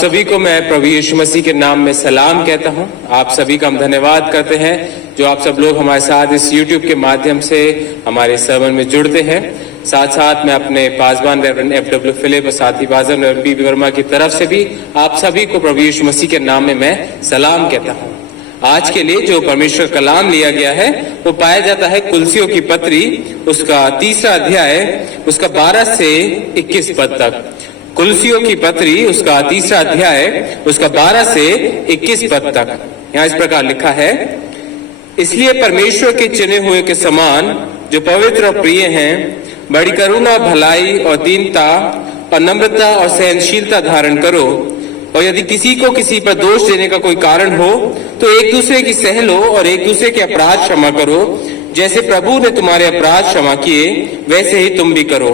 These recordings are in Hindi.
सभी को मैं प्रभु यीशु मसीह के नाम में सलाम कहता हूं। आप सभी का हम धन्यवाद करते हैं जो आप सब लोग हमारे साथ इस YouTube के माध्यम से हमारे सर्मन में जुड़ते हैं। साथ साथ मैं अपने पासवान रेवरेंड FW फिलिप और साथी पासवान रेवरेंड पी वर्मा की तरफ से भी आप सभी को प्रभु यीशु मसीह के नाम में मैं सलाम कहता हूं। आज के लिए जो परमेश्वर कलाम लिया गया है वो पाया जाता है कुलसियों की पत्री, उसका 3रा अध्याय, उसका 12 से 21 पद तक। कुलसियों की पत्री, उसका 3रा अध्याय, उसका 12 से 21 पद तक। यहाँ इस प्रकार लिखा है, इसलिए परमेश्वर के चुने हुए के समान जो पवित्र और प्रिय हैं, बड़ी करुणा, भलाई और दीनता और नम्रता और सहनशीलता धारण करो। और यदि किसी को किसी पर दोष देने का कोई कारण हो तो एक दूसरे की सह लो और एक दूसरे के अपराध क्षमा करो। जैसे प्रभु ने तुम्हारे अपराध क्षमा किए वैसे ही तुम भी करो।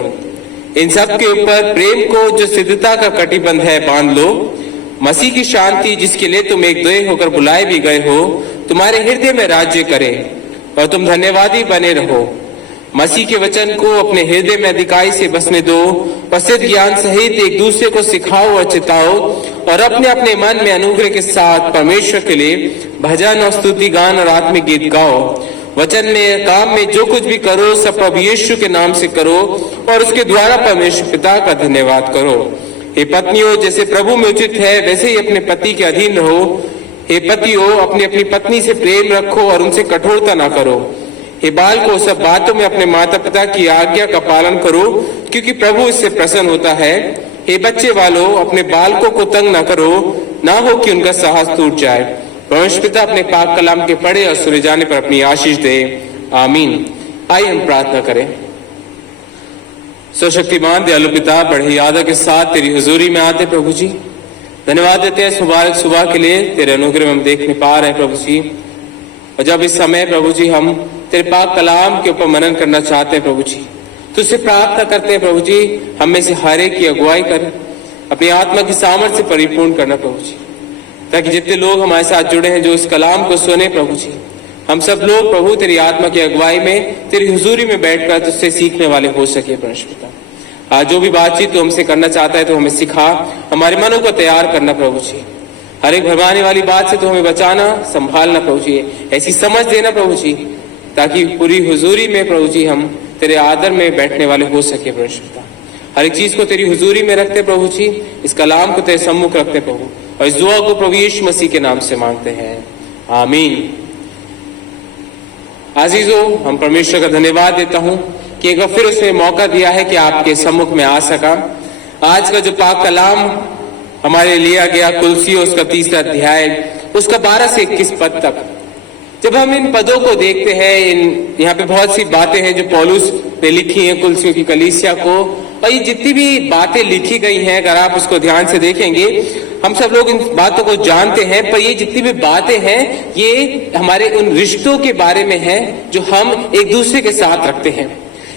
इन सब के ऊपर प्रेम को जो सिद्धता का कटिबंध है बांध लो। मसीह की शांति, जिसके लिए तुम एक देह होकर बुलाए भी गए हो, तुम्हारे हृदय में राज्य करे और तुम धन्यवादी बने रहो। मसीह के वचन को अपने हृदय में अधिकाई से बसने दो। प्रसिद्ध ज्ञान सहित एक दूसरे को सिखाओ और चिताओ और अपने अपने मन में अनुग्रह के साथ परमेश्वर के लिए भजन और स्तुति गान और आत्मिक गीत गाओ। वचन में, काम में जो कुछ भी करो सब प्रभु यीशु के नाम से करो और उसके द्वारा परमेश्वर पिता का धन्यवाद करो। हे पत्नियों, जैसे प्रभु में उचित है वैसे ही अपने पति के अधीन रहो। हे पतियों, अपनी अपनी पत्नी से प्रेम रखो और उनसे कठोरता ना करो। हे बालकों, सब बातों में अपने माता पिता की आज्ञा का पालन करो क्योंकि प्रभु इससे प्रसन्न होता है। हे बच्चे वालों, अपने बालकों को तंग ना करो, ना हो कि उनका साहस टूट जाए। परमेश्वर पिता अपने पाक कलाम के पढ़े और सुने जाने पर अपनी आशीष दे, आमीन। आइए हम प्रार्थना करें। सर्वशक्तिमान दयालु पिता, बड़े आदर के साथ तेरी हुजूरी में आते प्रभु जी, धन्यवाद देते हैं मुबारक सुबह के लिए। तेरे अनुग्रह में हम देख नहीं पा रहे हैं प्रभु जी, और जब इस समय प्रभु जी हम तेरे पाक कलाम के ऊपर मनन करना चाहते हैं प्रभु जी, तुझसे प्रार्थना करते हैं प्रभु जी, हम में से हर एक की अगुवाई कर, अपनी आत्मा की सामर्थ्य से परिपूर्ण करना प्रभु जी, ताकि जितने लोग हमारे साथ जुड़े हैं जो इस कलाम को सुने प्रभु जी, हम सब लोग प्रभु तेरी आत्मा की अगुवाई में तेरी हुजूरी में बैठकर तुझसे सीखने वाले हो सके। परमेश्वर पिता, आज जो भी बातचीत तू हमसे करना चाहता है तो हमें सिखा, हमारे मनों को तैयार करना प्रभु जी। हर एक भरमाने वाली बात से तो हमें बचाना, संभालना प्रभु जी, ऐसी समझ देना प्रभु जी, ताकि पूरी हुजूरी में प्रभु जी हम तेरे आदर में बैठने वाले हो सके। परमेश्वर, हर एक चीज को तेरी हुजूरी में रखते प्रभु जी, इस कलाम को तेरे सम्मुख रखते प्रभु, और इस दुआ को प्रभु यीशु मसीह के नाम से मांगते हैं, आमीन। आजीजों, हम परमेश्वर का धन्यवाद देता हूं कि एक बार फिर उसने मौका दिया है कि आपके सम्मुख में आ सका। आज का जो पाक कलाम हमारे लिया गया कुलसियों, उसका 3रा अध्याय, उसका 12 से 21 पद तक। जब हम इन पदों को देखते हैं, यहाँ पे बहुत सी बातें हैं जो पौलुस ने लिखी हैं कुलसियों की कलीसिया को, और ये जितनी भी बातें लिखी गई हैं अगर आप उसको ध्यान से देखेंगे, हम सब लोग इन बातों को जानते हैं, पर ये जितनी भी बातें हैं ये हमारे उन रिश्तों के बारे में हैं जो हम एक दूसरे के साथ रखते हैं।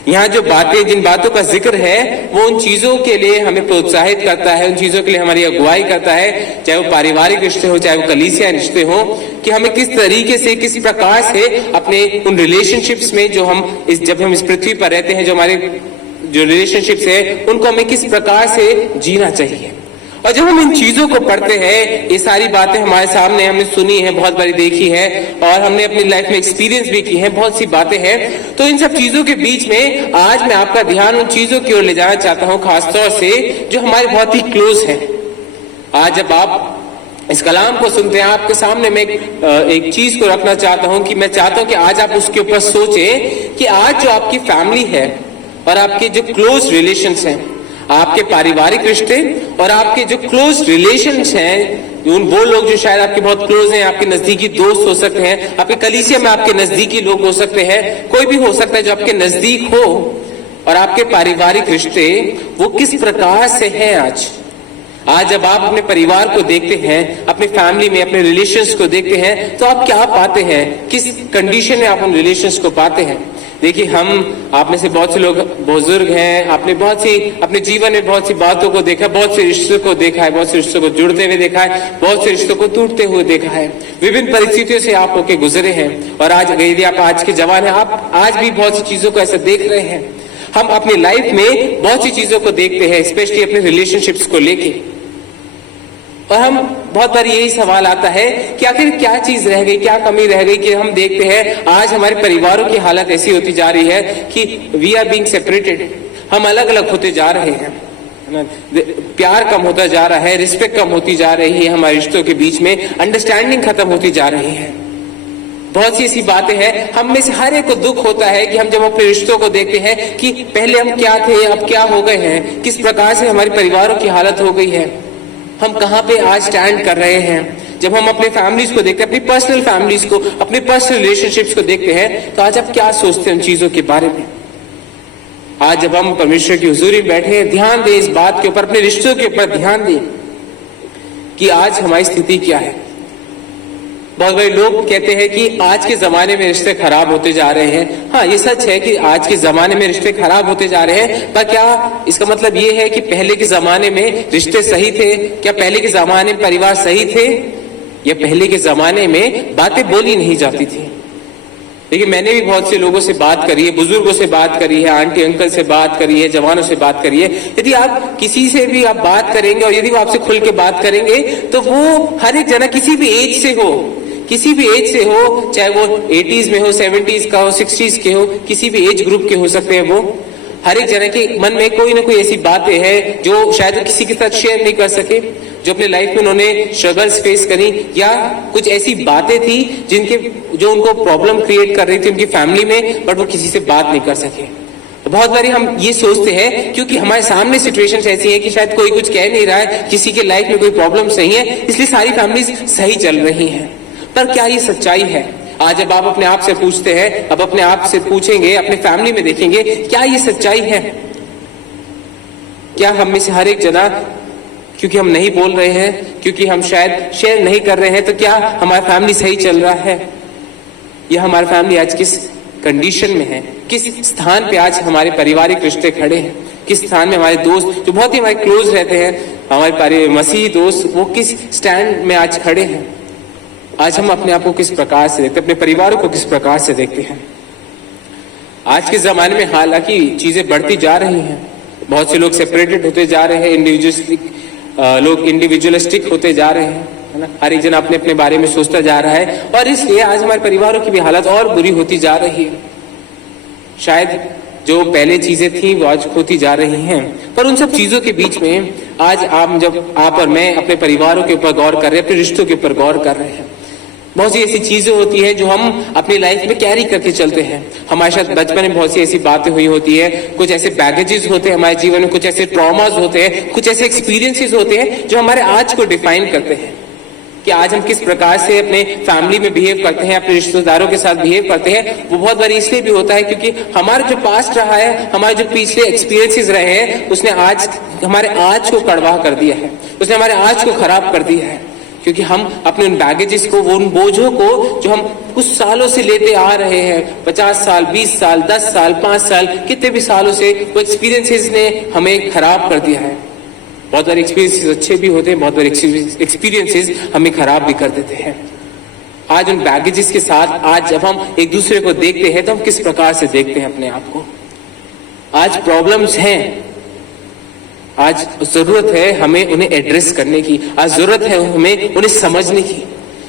यहाँ जो बातें, जिन बातों का जिक्र है, वो उन चीजों के लिए हमें प्रोत्साहित करता है, उन चीजों के लिए हमारी अगुवाई करता है, चाहे वो पारिवारिक रिश्ते हो, चाहे वो कलीसिया रिश्ते हो, कि हमें किस तरीके से, किस प्रकार से अपने उन रिलेशनशिप्स में जो हम जब हम इस पृथ्वी पर रहते हैं, जो हमारे जो रिलेशनशिप्स है, उनको हमें किस प्रकार से जीना चाहिए। और जब हम इन चीजों को पढ़ते हैं, ये सारी बातें हमारे सामने हमने सुनी है, बहुत बारी देखी है, और हमने अपनी लाइफ में एक्सपीरियंस भी की है, बहुत सी बातें हैं। तो इन सब चीजों के बीच में आज मैं आपका ध्यान उन चीजों की ओर ले जाना चाहता हूं, खासतौर से जो हमारे बहुत ही क्लोज है। आज जब आप इस कलाम को सुनते हैं, आपके सामने मैं एक चीज को रखना चाहता हूं कि मैं चाहता हूं कि आज आप उसके ऊपर सोचें कि आज जो आपकी फैमिली है और आपके जो क्लोज रिलेशंस हैं, आपके पारिवारिक रिश्ते और आपके जो क्लोज रिलेशंस हैं, वो लोग जो शायद आपके बहुत क्लोज हैं, आपके नजदीकी दोस्त हो सकते हैं, आपके कलीसिया में आपके नजदीकी लोग हो सकते हैं, कोई भी हो सकता है जो आपके नजदीक हो, और आपके पारिवारिक रिश्ते वो किस प्रकार से हैं आज जब आप अपने परिवार को देखते हैं, अपने फैमिली में अपने रिलेशंस को देखते हैं, तो आप क्या पाते हैं, किस कंडीशन में आप उन रिलेशंस को पाते हैं। देखिए, हम आप में से बहुत से लोग बुजुर्ग हैं, आपने बहुत सी अपने जीवन में बहुत सी बातों को देखा, बहुत से रिश्तों को देखा है, बहुत से रिश्तों को जुड़ते हुए देखा है, बहुत से रिश्तों को टूटते हुए देखा है, विभिन्न परिस्थितियों से आप होके गुजरे हैं। और आज यदि आप आज के जवान हैं, आप आज भी बहुत सी चीजों को ऐसे देख रहे हैं। हम अपनी लाइफ में बहुत सी चीजों को देखते हैं, स्पेशली अपने रिलेशनशिप्स को लेके। और हम बहुत बार यही सवाल आता है कि आखिर क्या चीज रह गई, क्या कमी रह गई कि हम देखते हैं आज हमारे परिवारों की हालत ऐसी होती जा रही है कि वी आर बीइंग सेपरेटेड, हम अलग अलग होते जा रहे हैं, प्यार कम होता जा रहा है, रिस्पेक्ट कम होती जा रही है, हमारे रिश्तों के बीच में अंडरस्टैंडिंग खत्म होती जा रही है। बहुत सी ऐसी बातें हैं, हम में से हर एक को दुख होता है कि हम जब अपने रिश्तों को देखते हैं कि पहले हम क्या थे, अब क्या हो गए हैं, किस प्रकार से हमारे परिवारों की हालत हो गई है, हम कहाँ पे आज स्टैंड कर रहे हैं। जब हम अपने फैमिलीज को देखते हैं, अपनी पर्सनल फैमिलीज को, अपने पर्सनल रिलेशनशिप्स को देखते हैं, तो आज आप क्या सोचते हैं उन चीजों के बारे में। आज जब हम परमेश्वर की हुजूरी में बैठे हैं, ध्यान दें इस बात के ऊपर, अपने रिश्तों के ऊपर ध्यान दें कि आज हमारी स्थिति क्या है। बहुत बड़े लोग कहते हैं कि आज के जमाने में रिश्ते खराब होते जा रहे हैं। हाँ, ये सच है कि आज के जमाने में रिश्ते खराब होते जा रहे हैं, पर क्या इसका मतलब ये है कि पहले के जमाने में रिश्ते सही थे? क्या पहले के जमाने में परिवार सही थे? या पहले के जमाने में बातें बोली नहीं जाती थी? देखिए, मैंने भी बहुत से लोगों से बात करी है, बुजुर्गों से बात करी है, आंटी अंकल से बात करी है, जवानों से बात करी है। यदि आप किसी से भी आप बात करेंगे और यदि वो आपसे खुल के बात करेंगे, तो वो हर एक जना किसी भी एज से हो, किसी भी एज से हो, चाहे वो 80s में हो, 70s का हो, 60s के हो, किसी भी एज ग्रुप के हो सकते हैं, वो हर एक जना के मन में कोई ना कोई ऐसी बातें हैं जो शायद वो किसी के साथ शेयर नहीं कर सके, जो अपने लाइफ में उन्होंने स्ट्रगल्स फेस करी, या कुछ ऐसी बातें थी जो उनको प्रॉब्लम क्रिएट कर रही थी उनकी फैमिली में, बट वो किसी से बात नहीं कर सके। तो बहुत बारी हम ये सोचते हैं क्योंकि हमारे सामने सिचुएशंस ऐसी है कि शायद कोई कुछ कह नहीं रहा है, किसी के लाइफ में कोई प्रॉब्लम सही है, इसलिए सारी फैमिलीज सही चल रही हैं। पर क्या ये सच्चाई है? आज जब आप अपने आप से पूछते हैं, अब अपने आप से पूछेंगे, अपने फैमिली में देखेंगे, क्या ये सच्चाई है? क्या हम में से हर एक जना, क्योंकि हम नहीं बोल रहे हैं, क्योंकि हम शायद शेयर नहीं कर रहे हैं, तो क्या हमारा फैमिली सही चल रहा है? या हमारी फैमिली आज किस कंडीशन में है? किस स्थान पे आज हमारे पारिवारिक रिश्ते खड़े हैं? किस स्थान में हमारे दोस्त जो बहुत ही हमारे क्लोज रहते हैं, हमारे मसीही दोस्त, वो किस स्टैंड में आज खड़े हैं? आज हम अपने आप को किस प्रकार से देखते हैं, अपने परिवारों को किस प्रकार से देखते हैं? आज के जमाने में हालांकि चीजें बढ़ती जा रही हैं, बहुत से लोग सेपरेटेड होते जा रहे हैं, लोग इंडिविजुअलिस्टिक होते जा रहे हैं, है ना। हर एक जन अपने अपने बारे में सोचता जा रहा है, और इसलिए आज हमारे परिवारों की भी हालत और बुरी होती जा रही है। शायद जो पहले चीजें थी वो आज होती जा रही हैं, पर उन सब चीजों के बीच में आज आप और मैं अपने परिवारों के ऊपर गौर कर रहे हैं, अपने रिश्तों के ऊपर गौर कर रहे हैं। बहुत सी ऐसी चीजें होती हैं जो हम अपनी लाइफ में कैरी करके चलते हैं। हमारे साथ बचपन में बहुत सी ऐसी बातें हुई होती है, कुछ ऐसे बैगेजेस होते हैं हमारे जीवन में, कुछ ऐसे ट्रॉमास होते हैं, कुछ ऐसे एक्सपीरियंसेस होते हैं जो हमारे आज को डिफाइन करते हैं कि आज हम किस प्रकार से अपने फैमिली में बिहेव करते हैं, अपने रिश्तेदारों के साथ बिहेव करते हैं। वो बहुत बार इसलिए भी होता है क्योंकि हमारा जो पास्ट रहा है, हमारे जो पिछले एक्सपीरियंसेस रहे हैं, उसने आज हमारे आज को कड़वा कर दिया है, उसने हमारे आज को खराब कर दिया है। क्योंकि हम अपने उन बैगेजेस को, वो उन बोझों को जो हम कुछ सालों से लेते आ रहे हैं, 50 साल, 20 साल, 10 साल, 5 साल, कितने भी सालों से, वो एक्सपीरियंसेस ने हमें खराब कर दिया है। बहुत बार एक्सपीरियंसेस अच्छे भी होते हैं, बहुत बार एक्सपीरियंसेस हमें खराब भी कर देते हैं। आज उन बैगेजेस के साथ आज जब हम एक दूसरे को देखते हैं तो हम किस प्रकार से देखते हैं अपने आप को। आज प्रॉब्लम्स हैं, आज जरूरत है हमें उन्हें एड्रेस करने की, आज जरूरत है हमें उन्हें समझने की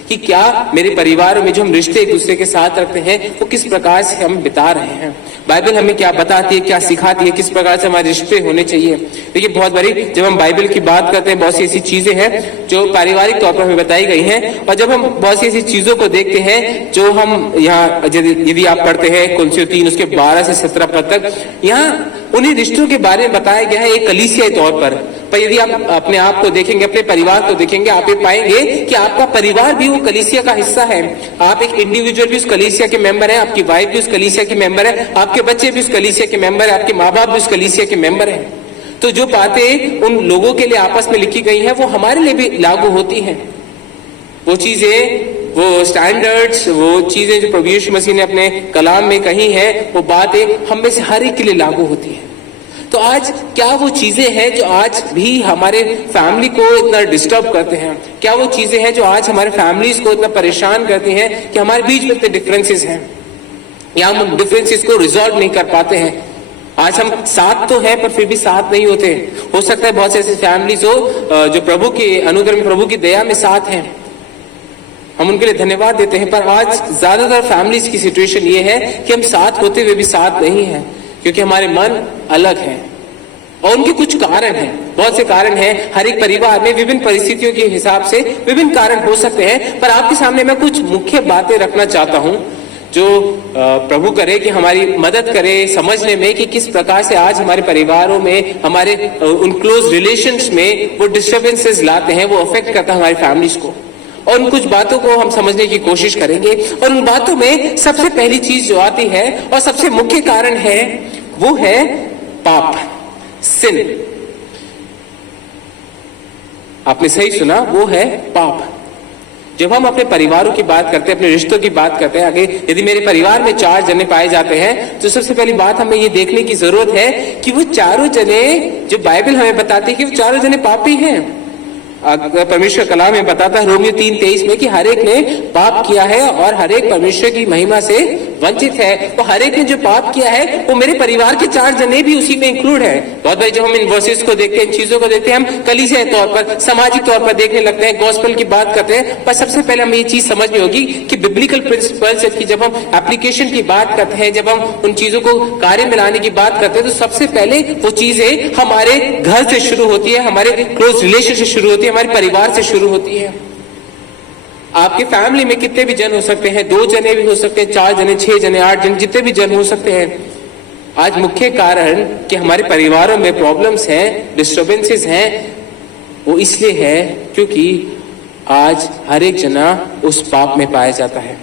कि क्या मेरे परिवार में जो हम रिश्ते एक दूसरे के साथ रखते हैं वो किस प्रकार से हम बिता रहे हैं। बाइबल हमें क्या बताती है, क्या सिखाती है, किस प्रकार से हमारे रिश्ते होने चाहिए। देखिए, बहुत बारी जब हम बाइबल की बात करते हैं, बहुत सी ऐसी चीजें हैं जो पारिवारिक तौर पर हमें बताई गई हैं, और जब हम बहुत सी ऐसी चीजों को देखते हैं जो हम यहाँ यदि आप पढ़ते हैं कुलसियों 3 उसके 12 से 17 पद तक, यहाँ उन्हीं रिश्तों के बारे में बताया गया है एक कलीसियाई तौर पर यदि आप अपने आप को देखेंगे, अपने परिवार को देखेंगे, आप ये पाएंगे कि आपका परिवार भी वो कलीसिया का हिस्सा है। आप एक इंडिविजुअल भी उस कलीसिया के मेंबर हैं, आपकी वाइफ भी उस कलीसिया के मेंबर है, आपके बच्चे भी उस कलीसिया के मेंबर है, आपके माँ बाप भी उस कलीसिया के मेंबर है। तो जो बातें उन लोगों के लिए आपस में लिखी गई है वो हमारे लिए भी लागू होती है। वो चीजें, वो स्टैंडर्ड्स, वो चीजें जो प्रभु यीशु मसीह ने अपने कलाम में कही है, वो बातें हम में से हर एक के लिए लागू होती है। तो आज क्या वो चीजें हैं जो आज भी हमारे फैमिली को इतना डिस्टर्ब करते हैं? क्या वो चीजें हैं जो आज हमारे फैमिलीज को इतना परेशान करती हैं कि हमारे बीच में इतने डिफरेंसेस हैं, या हम उन डिफरेंसेस को रिजॉल्व नहीं कर पाते हैं? आज हम साथ तो हैं पर फिर भी साथ नहीं होते। हो सकता है बहुत से ऐसी फैमिलीज हो जो प्रभु के अनुग्रह में, प्रभु की दया में साथ हैं, हम उनके लिए धन्यवाद देते हैं। पर आज ज्यादातर फैमिलीज की सिचुएशन ये है कि हम साथ होते हुए भी साथ नहीं हैं, क्योंकि हमारे मन अलग हैं। और उनके कुछ कारण हैं, बहुत से कारण हैं। हर एक परिवार में विभिन्न परिस्थितियों के हिसाब से विभिन्न कारण हो सकते हैं, पर आपके सामने मैं कुछ मुख्य बातें रखना चाहता हूं जो प्रभु करे कि हमारी मदद करे समझने में कि किस प्रकार से आज हमारे परिवारों में, हमारे उन क्लोज रिलेशंस में वो डिस्टर्बेंसेस लाते हैं, वो अफेक्ट करता है हमारी फैमिलीज को। और उन कुछ बातों को हम समझने की कोशिश करेंगे। और उन बातों में सबसे पहली चीज जो आती है और सबसे मुख्य कारण है वो है पाप, सिन। आपने सही सुना, वो है पाप। जब हम अपने परिवारों की बात करते हैं, अपने रिश्तों की बात करते हैं, आगे यदि मेरे परिवार में 4 जने पाए जाते हैं तो सबसे पहली बात हमें ये देखने की जरूरत है कि वो चारों जने, जो बाइबल हमें बताती है कि वो चारों जने पापी हैं। परमेश्वर कलाम में बताता है रोमियो 3:23 में कि हर एक ने पाप किया है और हर एक परमेश्वर की महिमा से वंचित है। तो हर एक ने जो पाप किया है वो मेरे परिवार के 4 जने भी उसी में इंक्लूड है। बहुत बार जब हम इन वर्सेस को देखते हैं, इन चीजों को देखते हैं, हम कलीसिया तौर पर, सामाजिक तौर पर देखने लगते हैं, गॉस्पेल की बात करते हैं। पर सबसे पहले हमें ये चीज समझनी होगी कि बिब्लिकल प्रिंसिपल्स की जब हम एप्लीकेशन की बात करते हैं, जब हम उन चीजों को कार्य में लाने की बात करते हैं, तो सबसे पहले वो चीजें हमारे घर से शुरू होती है, हमारे क्लोज रिलेशन से शुरू होती है, हमारे परिवार से शुरू होती है। आपके फैमिली में कितने भी जन हो सकते हैं, 2 जने भी हो सकते हैं, 4 जने, 6 जने, 8 जने, जितने भी जन हो सकते हैं। आज मुख्य कारण कि हमारे परिवारों में प्रॉब्लम्स हैं, डिस्टर्बेंसेस हैं, वो इसलिए है क्योंकि आज हर एक जना उस पाप में पाया जाता है।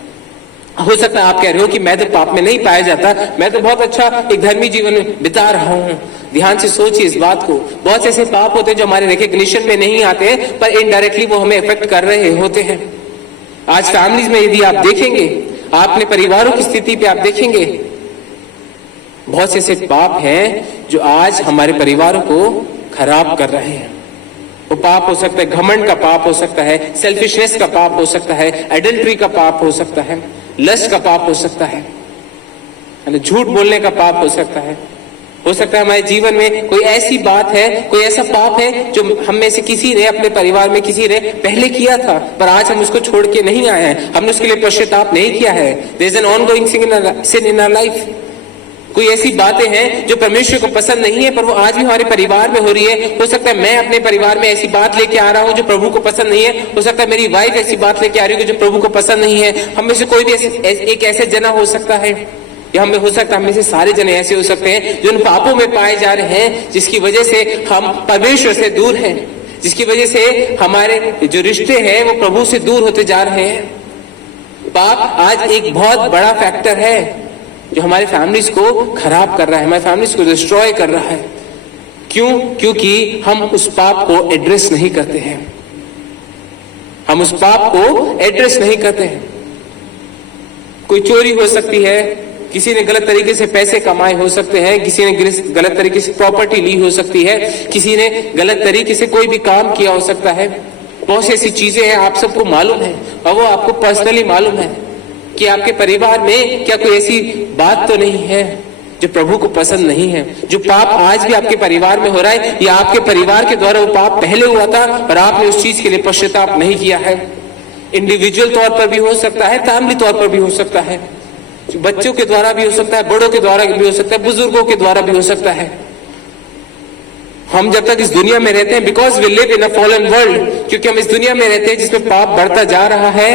हो सकता है आप कह रहे हो कि मैं तो पाप में नहीं पाया जाता, मैं तो बहुत अच्छा एक धर्मी जीवन बिता रहा हूं। ध्यान से सोचिए इस बात को। बहुत से ऐसे पाप होते हैं जो हमारे रिकग्निशन में नहीं आते हैं, पर इनडायरेक्टली वो हमें इफेक्ट कर रहे होते हैं। आज फैमिलीज में यदि आप देखेंगे, आप अपने परिवारों की स्थिति पे आप देखेंगे, बहुत से ऐसे पाप हैं जो आज हमारे परिवारों को खराब कर रहे हैं। वो पाप हो सकता है, घमंड का पाप हो सकता है, सेल्फिशनेस का पाप हो सकता है, एडल्ट्री का पाप हो सकता है, लस्ट का पाप हो सकता है, झूठ बोलने का पाप हो सकता है। हो सकता है हमारे जीवन में कोई ऐसी बात है, कोई ऐसा पाप है जो हम में से किसी ने, अपने परिवार में किसी ने पहले किया था, पर आज हम उसको छोड़ के नहीं आए हैं, हमने उसके लिए पश्चाताप नहीं किया है। There is an ongoing sin in our life. कोई ऐसी बातें हैं जो परमेश्वर को पसंद नहीं है, पर वो आज भी हमारे परिवार में हो रही है। हो सकता है मैं अपने परिवार में ऐसी बात लेके आ रहा हूँ जो प्रभु को पसंद नहीं है। हो सकता है मेरी वाइफ ऐसी बात लेके आ रही है जो प्रभु को पसंद नहीं है। हम में से कोई भी एक ऐसे जना हो सकता है, या हमें हो सकता है, हमें से सारे जने ऐसे हो सकते हैं जो उन पापों में पाए जा रहे हैं जिसकी वजह से हम परमेश्वर से दूर हैं, जिसकी वजह से हमारे जो रिश्ते हैं वो प्रभु से दूर होते जा रहे हैं। पाप आज एक बहुत बड़ा फैक्टर है जो हमारे फैमिलीज को खराब कर रहा है, हमारे फैमिलीज को डिस्ट्रॉय कर रहा है। क्यों? क्योंकि हम उस पाप को एड्रेस नहीं करते हैं, हम उस पाप को एड्रेस नहीं करते हैं। कोई चोरी हो सकती है, किसी ने गलत तरीके से पैसे कमाए हो सकते हैं, किसी ने गलत तरीके से प्रॉपर्टी ली हो सकती है, किसी ने गलत तरीके से कोई भी काम किया हो सकता है। बहुत सी ऐसी चीजें हैं, आप सबको मालूम है, और वो आपको पर्सनली मालूम है कि आपके परिवार में क्या कोई ऐसी बात तो नहीं है जो प्रभु को पसंद नहीं है। जो पाप आज भी आपके परिवार में हो रहा है, या आपके परिवार के द्वारा वो पाप पहले हुआ था और आपने उस चीज के लिए पश्चाताप नहीं किया है। इंडिविजुअल तौर पर भी हो सकता है, फैमिली तौर पर भी हो सकता है, बच्चों के द्वारा भी हो सकता है, बड़ों के द्वारा भी हो सकता है, बुजुर्गों के द्वारा भी हो सकता है। हम जब तक इस दुनिया में रहते हैं, because we live in a fallen world, क्योंकि हम इस दुनिया में रहते हैं जिसमें पाप बढ़ता जा रहा है,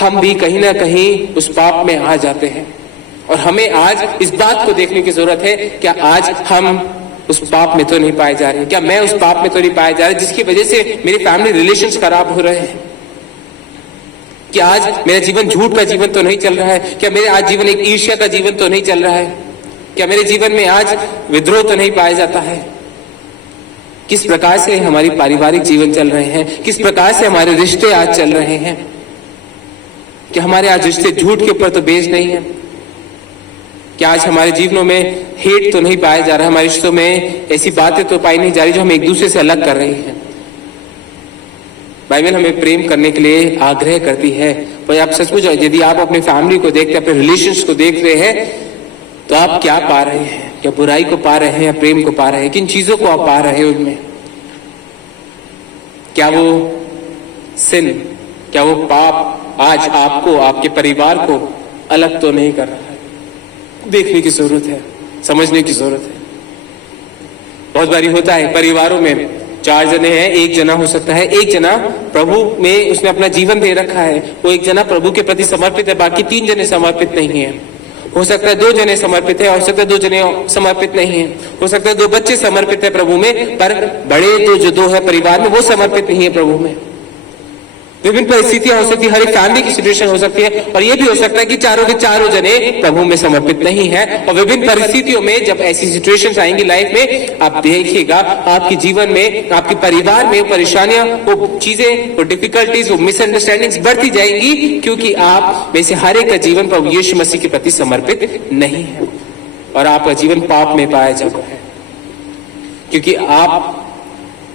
हम भी कहीं ना कहीं उस पाप में आ जाते हैं। और हमें आज इस बात को देखने की जरूरत है, क्या आज हम उस पाप में तो नहीं पाए जा रहे, क्या मैं उस पाप में तो नहीं पाए जा रहे जिसकी वजह से मेरी फैमिली रिलेशंस खराब हो रहे हैं। क्या आज मेरा जीवन झूठ का जीवन तो नहीं चल रहा है, क्या मेरे आज जीवन एक ईर्ष्या का जीवन तो नहीं चल रहा है, क्या मेरे जीवन में आज विद्रोह तो नहीं पाया जाता है। किस प्रकार से हमारी पारिवारिक जीवन चल रहे हैं, किस प्रकार से हमारे रिश्ते आज चल रहे हैं, कि हमारे आज रिश्ते झूठ के ऊपर तो बेस्ड नहीं है, क्या आज हमारे जीवनों में हेट तो नहीं पाया जा रहा, हमारे रिश्तों में ऐसी बातें तो पाई नहीं जा रही जो हमें एक दूसरे से अलग कर रही हैं। बाइबल हमें प्रेम करने के लिए आग्रह करती है, पर आप सचमुच यदि आप अपने फैमिली को देखते हैं, अपने रिलेशंस को देख रहे हैं, तो आप क्या पा रहे हैं? क्या बुराई को पा रहे हैं या प्रेम को पा रहे हैं? किन चीजों को आप पा रहे हैं उनमें? क्या वो सिन, क्या वो पाप आज आपको, आपके परिवार को अलग तो नहीं कर रहा है? देखने की जरूरत है, समझने की जरूरत है। बहुत बारी होता है परिवारों में 4 जने हैं, एक जना हो सकता है, एक जना प्रभु में उसने अपना जीवन दे रखा है, वो एक जना प्रभु के प्रति समर्पित है, बाकी 3 जने समर्पित नहीं है। हो सकता है 2 जने समर्पित है, हो सकता है 2 जने समर्पित नहीं है, हो सकता है 2 बच्चे समर्पित है प्रभु में, पर बड़े तो जो 2 है परिवार में वो समर्पित नहीं है प्रभु में। विभिन्न परिस्थितियां हो सकती है, हर एक फैमिली की सिचुएशन हो सकती है, और ये भी हो सकता है कि चारों के चारों जने प्रभु में समर्पित नहीं है। और विभिन्न परिस्थितियों में जब ऐसी सिचुएशंस आएंगी लाइफ में, आप देखिएगा आपके जीवन में, आपके परिवार में परेशानियां, वो चीजें, वो डिफिकल्टीज, वो मिसअंडरस्टैंडिंग्स बढ़ती जाएंगी, क्योंकि आप में से हर एक का जीवन प्रभु यीशु मसीह के प्रति समर्पित नहीं है और आपका जीवन पाप में पाया जाता है। क्योंकि आप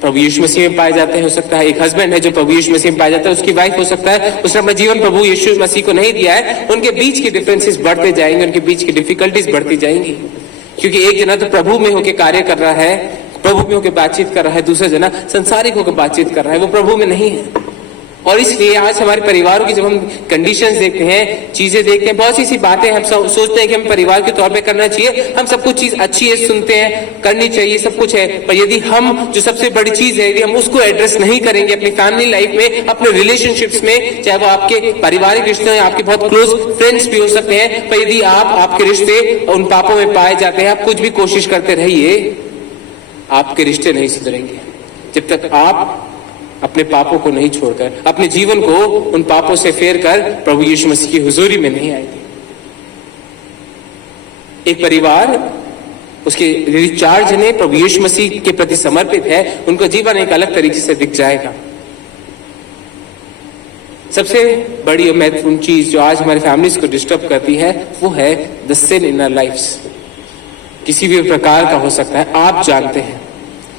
प्रभु यीशु मसीह में पाए जाते हैं। हो सकता है एक हस्बैंड है जो प्रभु यीशु मसीह में पाया जाता है, उसकी वाइफ हो सकता है उसने अपना जीवन प्रभु यीशु मसीह को नहीं दिया है, उनके बीच के डिफरेंसेस बढ़ते जाएंगे, उनके बीच की डिफिकल्टीज बढ़ती जाएंगी। क्योंकि एक जना तो प्रभु में होकर कार्य कर रहा है, प्रभु में होकर बातचीत कर रहा है, दूसरा जना संसारिक होकर बातचीत कर रहा है, वो प्रभु में नहीं है। और इसलिए आज हमारे परिवारों की जब हम कंडीशंस देखते हैं, चीजें देखते हैं, बहुत सी ऐसी बातें हम सोचते हैं कि हम परिवार के तौर पे करना चाहिए, हम सब कुछ चीज अच्छी है, सुनते हैं, करनी चाहिए, सब कुछ है, पर यदि हम जो सबसे बड़ी चीज है यदि हम उसको एड्रेस नहीं करेंगे अपनी फैमिली लाइफ में, अपने रिलेशनशिप्स में, चाहे वो आपके पारिवारिक रिश्ते हैं, आपके बहुत क्लोज फ्रेंड्स भी हो सकते हैं, पर यदि आपके रिश्ते उन पापों में पाए जाते हैं, आप कुछ भी कोशिश करते रहिए, आपके रिश्ते नहीं सुधरेंगे जब तक आप अपने पापों को नहीं छोड़कर, अपने जीवन को उन पापों से फेर कर प्रभु यीशु मसीह की हुजूरी में नहीं आएंगे। एक परिवार, उसके 4 जने प्रभु यीशु मसीह के प्रति समर्पित है, उनका जीवन एक अलग तरीके से दिख जाएगा। सबसे बड़ी और महत्वपूर्ण चीज जो आज हमारी फैमिलीज को डिस्टर्ब करती है वो है the sin in our lifes. किसी भी प्रकार का हो सकता है, आप जानते हैं।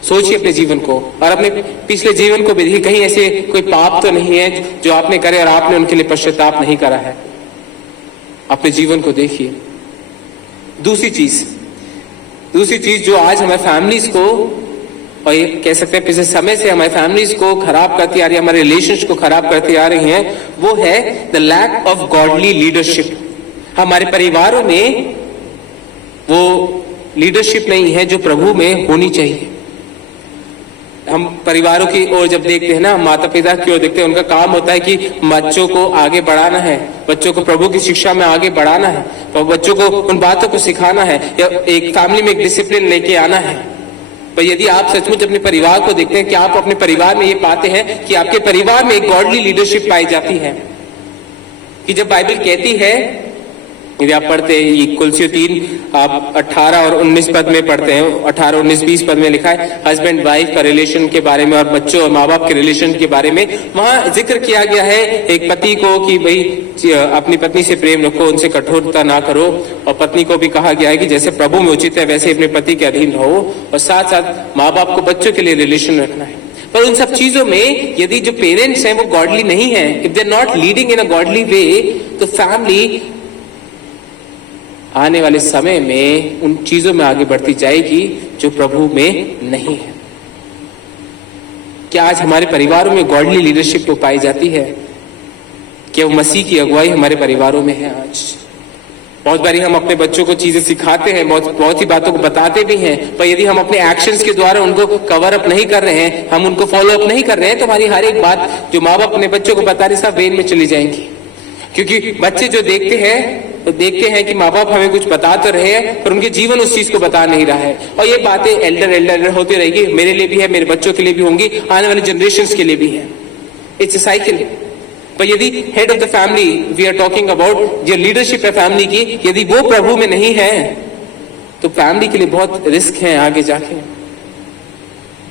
सोचिए अपने जीवन को और अपने पिछले जीवन को भी देखिए, कहीं ऐसे कोई पाप तो नहीं है जो आपने करे और आपने उनके लिए पश्चाताप नहीं करा है। अपने जीवन को देखिए। दूसरी चीज जो आज हमारे फैमिलीज को, और ये कह सकते हैं पिछले समय से हमारे फैमिलीज को खराब करती आ रही है, हमारे रिलेशंस को खराब करती आ रही हैं, वो है the lack of godly leadership. हमारे परिवारों में वो लीडरशिप नहीं है जो प्रभु में होनी चाहिए। हम परिवारों की ओर जब देखते हैं ना, माता पिता की ओर देखते हैं, उनका काम होता है कि बच्चों को आगे बढ़ाना है, बच्चों को प्रभु की शिक्षा में आगे बढ़ाना है, तो बच्चों को उन बातों को सिखाना है, या एक फैमिली में एक डिसिप्लिन लेके आना है। पर यदि आप सचमुच अपने परिवार को देखते हैं कि आप अपने परिवार में ये पाते हैं कि आपके परिवार में एक गॉडली लीडरशिप पाई जाती है, कि जब बाइबल कहती है, यदि आप पढ़ते हैं ये कुलसियों 3 आप 18 और 19 पद में पढ़ते हैं, 18, 19, 20 पद में लिखा है हस्बैंड वाइफ का रिलेशन के बारे में और बच्चों और माँ बाप के रिलेशन के बारे में। वहां जिक्र किया गया है एक पति को कि भाई अपनी पत्नी से प्रेम रखो, उनसे कठोरता ना करो, और पत्नी को भी कहा गया है कि जैसे प्रभु में उचित है वैसे अपने पति के अधीन रहो, और साथ साथ माँ बाप को बच्चों के लिए रिलेशन रखना है। पर उन सब चीजों में यदि जो पेरेंट्स हैं वो गॉडली नहीं है, if they are not leading in a godly way, तो फैमिली आने वाले समय में उन चीजों में आगे बढ़ती जाएगी जो प्रभु में नहीं है। क्या आज हमारे परिवारों में गॉडली लीडरशिप तो पाई जाती है? क्या वो मसीह की अगुवाई हमारे परिवारों में है? आज बहुत बारी हम अपने बच्चों को चीजें सिखाते हैं, बहुत सी बातों को बताते भी हैं, पर यदि हम अपने एक्शंस के द्वारा उनको कवर अप नहीं कर रहे हैं, हम उनको फॉलो अप नहीं कर रहे हैं, तो हमारी हर एक बात जो माँ बाप अपने बच्चों को बता रहे सब वेन में चली जाएंगी। क्योंकि बच्चे जो देखते हैं कि माँ बाप हमें कुछ बता तो रहे हैं, पर उनके जीवन उस चीज को बता नहीं रहा है, और ये बातें एल्डर होती रहेगी। मेरे लिए भी है, मेरे बच्चों के लिए भी होंगी, आने वाले जनरेशंस के लिए भी है। It's a cycle. पर यदि head of the family we are talking about, जो लीडरशिप है फैमिली की, यदि वो प्रभु में नहीं है तो फैमिली के लिए बहुत रिस्क है आगे जाके।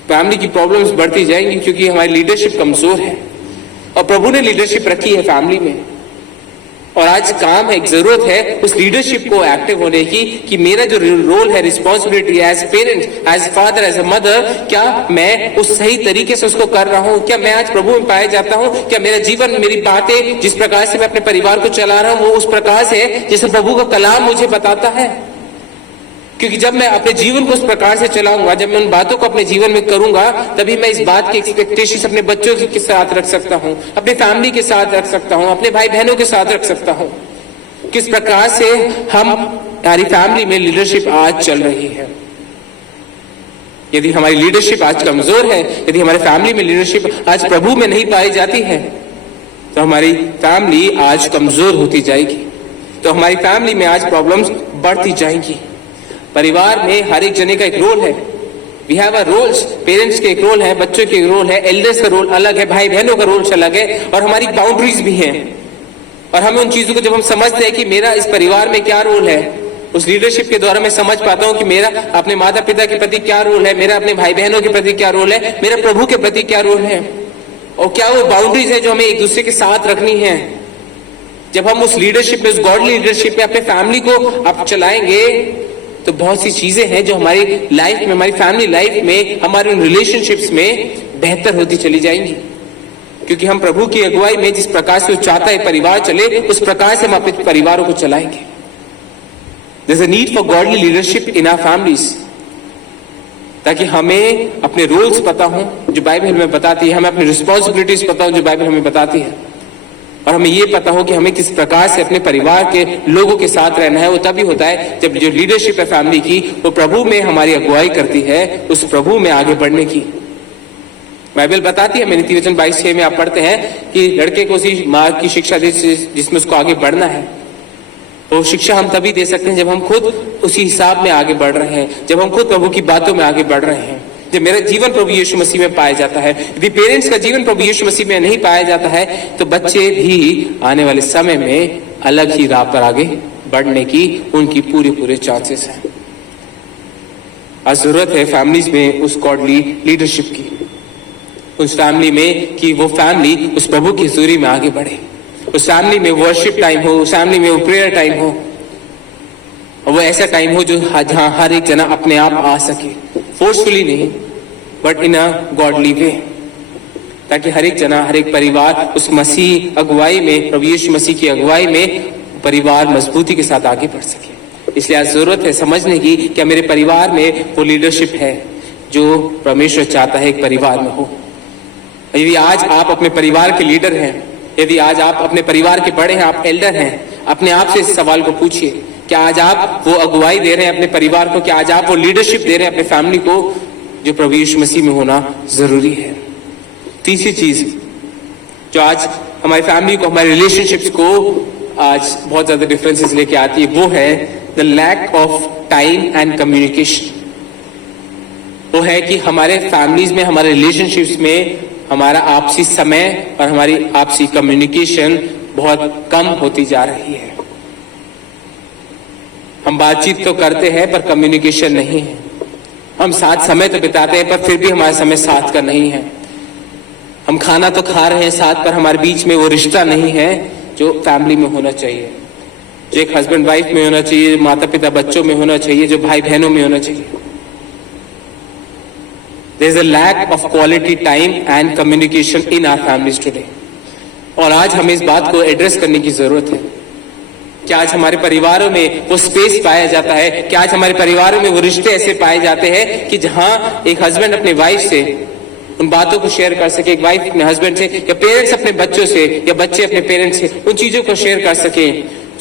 फैमिली की प्रॉब्लम्स बढ़ती जाएंगी क्योंकि हमारी लीडरशिप कमजोर है, और प्रभु ने लीडरशिप रखी है फैमिली में। और आज काम है, एक जरूरत है उस लीडरशिप को एक्टिव होने की, कि मेरा जो रोल है, responsibility as parent, as father, as a mother, क्या मैं उस सही तरीके से उसको कर रहा हूँ? क्या मैं आज प्रभु में पाया जाता हूँ? क्या मेरा जीवन, मेरी बातें, जिस प्रकार से मैं अपने परिवार को चला रहा हूँ वो उस प्रकार से जैसे प्रभु का कलाम मुझे बताता है? क्योंकि जब मैं अपने जीवन को उस प्रकार से चलाऊंगा, जब मैं उन बातों को अपने जीवन में करूंगा, तभी मैं इस बात की एक्सपेक्टेशंस अपने बच्चों के साथ रख सकता हूं, अपने फैमिली के साथ रख सकता हूं, अपने भाई बहनों के साथ रख सकता हूं। किस प्रकार से हमारी फैमिली में लीडरशिप आज चल रही है। यदि हमारी लीडरशिप आज कमजोर है, यदि हमारे फैमिली में लीडरशिप आज प्रभु में नहीं पाई जाती है, तो हमारी फैमिली आज कमजोर होती जाएगी, तो हमारी फैमिली में आज प्रॉब्लम्स बढ़ती जाएंगी। परिवार में हर एक जने का एक रोल है। We have a roles, parents के एक रोल है, बच्चों के एक रोल है, एल्डर्स का रोल अलग है, भाई बहनों का रोल अलग है, और हमारी बाउंड्रीज भी हैं। और हमें उन चीजों को जब हम समझते हैं कि मेरा इस परिवार में क्या रोल है, उस लीडरशिप के द्वारा मैं समझ पाता हूं कि मेरा अपने माता पिता के प्रति क्या रोल है, मेरा अपने भाई बहनों के प्रति क्या रोल है, मेरा प्रभु के प्रति क्या रोल है, और क्या वो बाउंड्रीज है जो हमें एक दूसरे के साथ रखनी है। जब हम उस लीडरशिप में, उस गॉडली लीडरशिप में अपने फैमिली को आप चलाएंगे, तो बहुत सी चीजें हैं जो हमारी लाइफ में, हमारी फैमिली लाइफ में, हमारे उन रिलेशनशिप्स में बेहतर होती चली जाएंगी। क्योंकि हम प्रभु की अगुवाई में जिस प्रकार से वो चाहता है परिवार चले, उस प्रकार से हम अपने परिवारों को चलाएंगे। There's a need for godly leadership in our families, ताकि हमें अपने रोल्स पता हो जो बाइबल हमें बताती है, हमें अपनी रिस्पॉन्सिबिलिटीज पता हो जो बाइबल हमें बताती है, और हमें ये पता हो कि हमें किस प्रकार से अपने परिवार के लोगों के साथ रहना है। वो तभी होता है जब जो लीडरशिप है फैमिली की, वो प्रभु में हमारी अगुवाई करती है, उस प्रभु में आगे बढ़ने की। बाइबल बताती है, नीति वचन 22:6 में आप पढ़ते हैं कि लड़के को उसी मार्ग की शिक्षा दे जिसमें उसको आगे बढ़ना है। वो शिक्षा हम तभी दे सकते हैं जब हम खुद उसी हिसाब में आगे बढ़ रहे हैं, जब हम खुद प्रभु की बातों में आगे बढ़ रहे हैं, जब मेरा जीवन प्रभु यीशु मसीह में पाया जाता है। यदि पेरेंट्स का जीवन प्रभु यीशु मसीह में नहीं पाया जाता है, तो बच्चे भी आने वाले समय में अलग ही राह पर आगे बढ़ने की उनकी पूरे चांसेस हैं। आज जरूरत है फैमिलीज में उस गॉडली लीडरशिप की, उस फैमिली में कि वो फैमिली उस प्रभु की हुजूरी में आगे बढ़े, उस फैमिली में वर्शिप टाइम हो, उस फैमिली में वो प्रेयर टाइम हो, और वो ऐसा टाइम हो जो जहां हर एक जना अपने आप आ सके, फोर्सफुली नहीं बट इन अ गॉडली वे, ताकि हर एक जना, हर एक परिवार उस मसीह अगुवाई में, प्रभु यीशु मसीह की अगुवाई में परिवार मजबूती के साथ आगे बढ़ सके। इसलिए आज जरूरत है समझने की क्या मेरे परिवार में वो लीडरशिप है जो परमेश्वर चाहता है एक परिवार में हो। यदि आज आप अपने परिवार के लीडर हैं, यदि आज आप अपने परिवार के बड़े हैं, आप एल्डर हैं, अपने आप से इस सवाल को पूछिए, क्या आज आप वो अगुवाई दे रहे हैं अपने परिवार को, क्या आज आप वो लीडरशिप दे रहे हैं अपने फैमिली को जो प्रभु यीशु मसीह में होना जरूरी है। तीसरी चीज जो आज हमारी फैमिली को, हमारे रिलेशनशिप्स को आज बहुत ज्यादा डिफरेंसेस लेके आती है, वो है the lack of time and communication. वो है कि हमारे फैमिलीज में, हमारे रिलेशनशिप्स में हमारा आपसी समय और हमारी आपसी कम्युनिकेशन बहुत कम होती जा रही है। हम बातचीत तो करते हैं पर कम्युनिकेशन नहीं है। हम साथ समय तो बिताते हैं पर फिर भी हमारा समय साथ का नहीं है। हम खाना तो खा रहे हैं साथ, पर हमारे बीच में वो रिश्ता नहीं है जो फैमिली में होना चाहिए, जो एक हस्बैंड वाइफ में होना चाहिए, माता पिता बच्चों में होना चाहिए, जो भाई बहनों में होना चाहिए। There is a lack of quality time and communication in our families today. और आज हमें इस बात को एड्रेस करने की जरूरत है। क्या आज हमारे परिवारों में वो स्पेस पाया जाता है? क्या आज हमारे परिवारों में वो रिश्ते ऐसे पाए जाते हैं कि जहां एक हस्बैंड अपने वाइफ से उन बातों को शेयर कर सके, एक वाइफ अपने हस्बैंड से, या पेरेंट्स अपने बच्चों से, या बच्चे अपने पेरेंट्स से उन चीजों को शेयर कर सके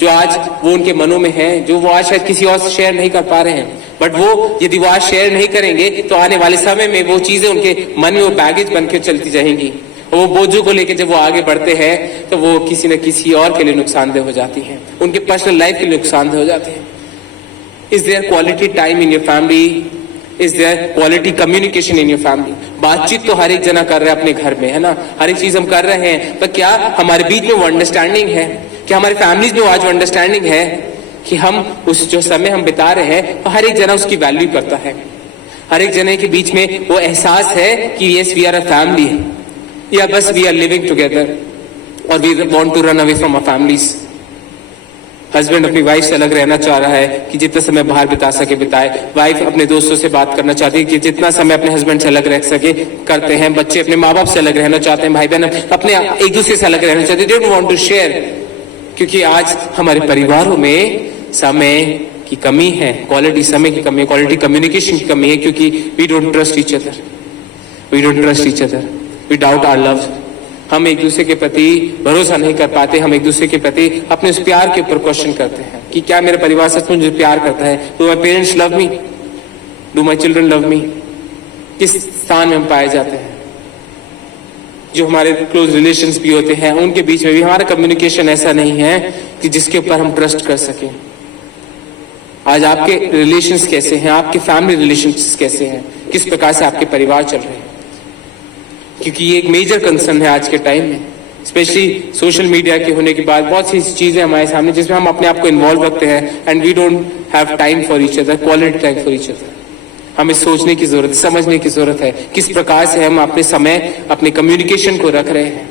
जो आज वो उनके मनों में है, जो वो आज शायद किसी और से शेयर नहीं कर पा रहे हैं। बट वो यदि वो आज शेयर नहीं करेंगे तो आने वाले समय में वो चीजें उनके मन में वो बैगेज बन के चलती जाएंगी, और वो बोझों को लेकर जब वो आगे बढ़ते हैं तो वो किसी न किसी और के लिए नुकसानदेह हो जाती है, उनके पर्सनल लाइफ के लिए नुकसानदेह हो जाते हैं। Is there quality time in your family? Is there quality communication in your family? बातचीत तो हर एक जना कर रहा है अपने घर में, है ना, हर एक चीज हम कर रहे हैं, पर क्या हमारे बीच में वो अंडरस्टैंडिंग है? क्या हमारी फैमिलीज में आज वो अंडरस्टैंडिंग है कि हम उस जो समय हम बिता रहे हैं तो हर एक जना उसकी वैल्यू करता है? हर एक जने के बीच में वो एहसास है कि yes we are a family, या बस वी आर लिविंग टुगेदर और we want to run away from our families. Husband अपनी वाइफ से अलग रहना चाह रहा है कि जितना समय बाहर बिता सके बिताए, वाइफ अपने दोस्तों से बात करना चाहती है कि जितना समय अपने हस्बैंड से अलग रह सके करते हैं, बच्चे अपने माँ बाप से अलग रहना चाहते हैं, भाई बहन अपने एक दूसरे से अलग रहना चाहते हैं, डोंट वांट टू शेयर, क्योंकि आज हमारे परिवारों में समय की कमी है, क्वालिटी समय की कमी है, क्वालिटी कम्युनिकेशन की कमी है, क्योंकि we don't trust each other, we don't trust each other, we doubt our love. हम एक दूसरे के प्रति भरोसा नहीं कर पाते, हम एक दूसरे के प्रति अपने उस प्यार के ऊपर क्वेश्चन करते हैं कि क्या मेरा परिवार सच में मुझे प्यार करता है, do my parents love me, do my children love me. किस स्थान में हम पाए जाते हैं? जो हमारे क्लोज रिलेशंस भी होते हैं उनके बीच में भी हमारा कम्युनिकेशन ऐसा नहीं है कि जिसके ऊपर हम ट्रस्ट कर सकें। आज आपके रिलेशंस कैसे हैं, आपके फैमिली रिलेशंस कैसे हैं, किस प्रकार से आपके परिवार चल रहे हैं? क्योंकि ये एक मेजर कंसर्न है आज के टाइम में, स्पेशली सोशल मीडिया के होने के बाद बहुत सी चीजें हमारे सामने जिसमें हम अपने आप को इन्वॉल्व रखते हैं and we don't have time for each other, quality time for each other. हमें सोचने की जरूरत, समझने की जरूरत है किस प्रकार से हम अपने समय, अपने कम्युनिकेशन को रख रहे हैं।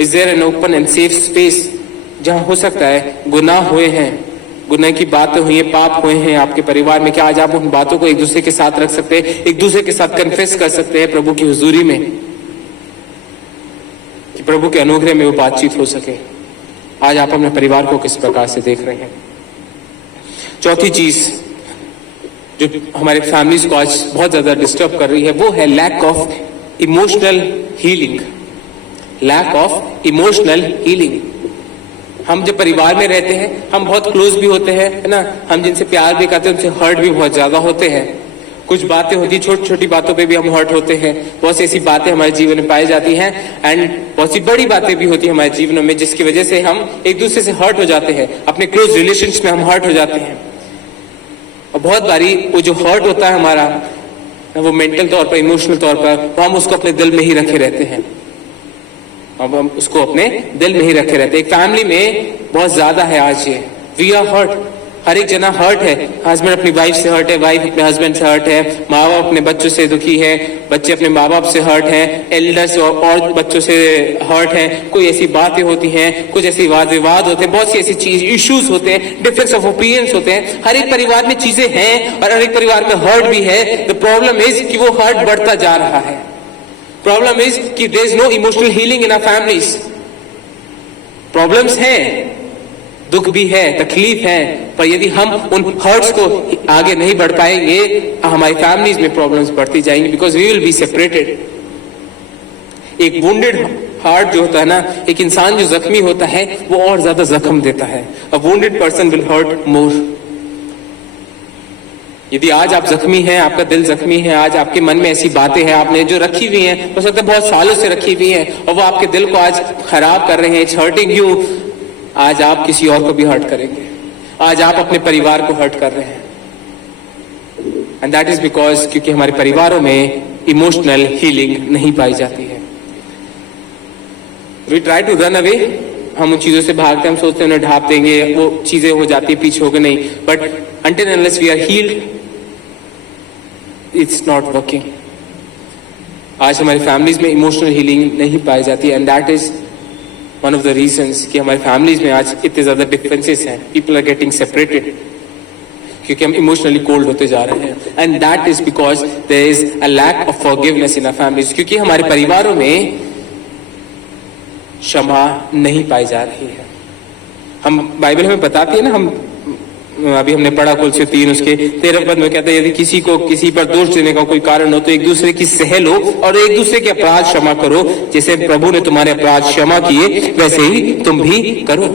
Is there an open and safe space जहां हो सकता है गुनाह हुए हैं, गुनाह की बातें हुई है, पाप हुए हैं आपके परिवार में, क्या आज आप उन बातों को एक दूसरे के साथ रख सकते हैं, एक दूसरे के साथ कन्फेस कर सकते हैं प्रभु की हुजूरी में, कि प्रभु के अनुग्रह में वो बातचीत हो सके? आज आप अपने परिवार को किस प्रकार से देख रहे हैं? चौथी चीज जो हमारे फैमिलीज को आज बहुत ज्यादा डिस्टर्ब कर रही है वो है lack of emotional healing. Lack of emotional healing. हम जब परिवार में रहते हैं हम बहुत क्लोज भी होते हैं, है ना, हम जिनसे प्यार भी करते हैं उनसे हर्ट भी बहुत ज्यादा होते हैं। कुछ बातें होती, छोटी छोटी बातों पे भी हम हर्ट होते हैं। बहुत सी ऐसी बातें हमारे जीवन में पाई जाती हैं एंड बहुत सी बड़ी बातें भी होती है हमारे जीवन में जिसकी वजह से हम एक दूसरे से हर्ट हो जाते हैं, अपने क्लोज रिलेशंस में हम हर्ट हो जाते हैं। और बहुत बारी वो जो हर्ट होता है हमारा, वो मेंटल तौर पर, इमोशनल तौर पर, वो हम उसको अपने दिल में ही रखे रहते हैं। अब हम उसको अपने दिल में ही रखे रहते हैं। एक फैमिली में बहुत ज्यादा है आज ये, वी आर हर्ट, हर एक जना हर्ट है। हस्बैंड अपनी वाइफ से हर्ट है, वाइफ अपने हस्बैंड से हर्ट है, माँ बाप अपने बच्चों से दुखी है, बच्चे अपने माँ बाप से हर्ट है, एल्डर्स और बच्चों से हर्ट है। कोई ऐसी बातें होती हैं, कुछ ऐसी वाद विवाद होते हैं, बहुत सी ऐसी चीज इश्यूज होते हैं, डिफरेंस ऑफ ओपिनियंस होते हैं। हर एक परिवार में चीजें हैं और हर एक परिवार में हर्ट भी है। द प्रॉब्लम इज कि वो हर्ट बढ़ता जा रहा है। प्रॉब्लम इज कि there is no emotional healing in our families. Problems हैं, दुख भी है, तकलीफ है, पर यदि हम उन हर्ट्स को आगे नहीं बढ़ पाएंगे हमारी फैमिलीज में प्रॉब्लम्स बढ़ती जाएंगी, because we will be separated. एक वुंडेड हार्ट जो होता है ना, एक इंसान जो जख्मी होता है वो और ज्यादा जख्म देता है। अ वुंडेड पर्सन विल हर्ट मोर। यदि आज आप जख्मी हैं, आपका दिल जख्मी है, आज आपके मन में ऐसी बातें हैं आपने जो रखी हुई हैं, हो सकता है बहुत सालों से रखी हुई हैं और वो आपके दिल को आज खराब कर रहे हैं, इट्स हर्टिंग यू। आज आप किसी और को भी हर्ट करेंगे, आज आप अपने परिवार को हर्ट कर रहे हैं। एंड दैट इज बिकॉज क्योंकि हमारे परिवारों में इमोशनल हीलिंग नहीं पाई जाती है। We try to run away, हम उन चीजों से भागते हैं, हम सोचते हैं उन्हें ढाप देंगे, वो चीजें हो जाती है, पीछे होकर नहीं। But until unless we are healed, it's not working. आज हमारी फैमिलीज में इमोशनल हीलिंग नहीं पाई जाती and that is one of the reasons कि हमारी फैमिलीज में आज इतने ज्यादा डिफरेंसेस हैं। पीपल आर गेटिंग सेपरेटेड क्योंकि हम इमोशनली कोल्ड होते जा रहे हैं and that is because there is a lack of forgiveness in our families. क्योंकि हमारे परिवारों में क्षमा नहीं पाई जा रही है। हम बाइबल हमें बताती है ना, हम अभी हमने पढ़ा कुलसी 3 उसके 13 पद में कहता है, यदि किसी को किसी पर दोष देने का कोई कारण हो तो एक दूसरे की सह लो और एक दूसरे के अपराध क्षमा करो, जैसे प्रभु ने तुम्हारे अपराध क्षमा किए वैसे ही तुम भी करो।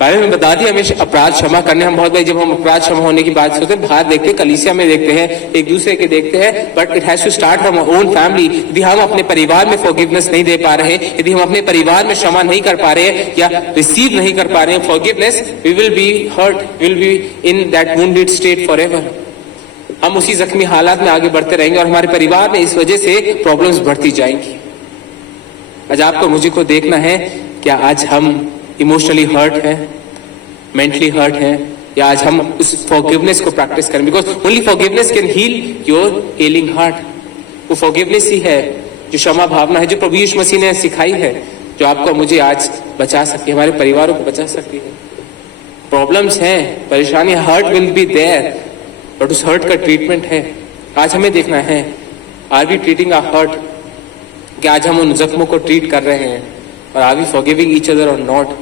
बाइबल में बता दिया हमें अपराध क्षमा करने। हम बहुत बार जब हम अपराध क्षमा होने की बात सोचते हैं, बाहर देखते हैं, कलीसिया में देखते हैं, एक दूसरे के देखते हैं, but it has to start from our own family. यदि हम अपने परिवार में फॉरगिवनेस नहीं दे पा रहे हैं, यदि हम अपने परिवार में क्षमा नहीं कर पा रहे हैं या रिसीव नहीं कर पा रहे हैं forgiveness, we will be hurt, we will be in that wounded state forever. हम उसी जख्मी हालात में आगे बढ़ते रहेंगे और हमारे परिवार में इस वजह से प्रॉब्लम्स बढ़ती जाएंगी। आज आपको मुझे को देखना है, क्या आज हम इमोशनली हर्ट है, मेंटली हर्ट है, या आज हम उस फॉरगिवनेस को प्रैक्टिस करें, because only forgiveness can heal your ailing heart. वो फॉरगिवनेस ही है जो क्षमा भावना है, जो प्रभु यीशु मसीह ने सिखाई है, जो आपको मुझे आज बचा सकती है, हमारे परिवारों को बचा सकती है। प्रॉब्लम्स हैं, परेशानी, hurt will be there, but उस हर्ट का ट्रीटमेंट है। आज हमें देखना है, are we treating our hurt, कि आज हम उन जख्मों को ट्रीट कर रहे हैं और are we forgiving each other और नॉट।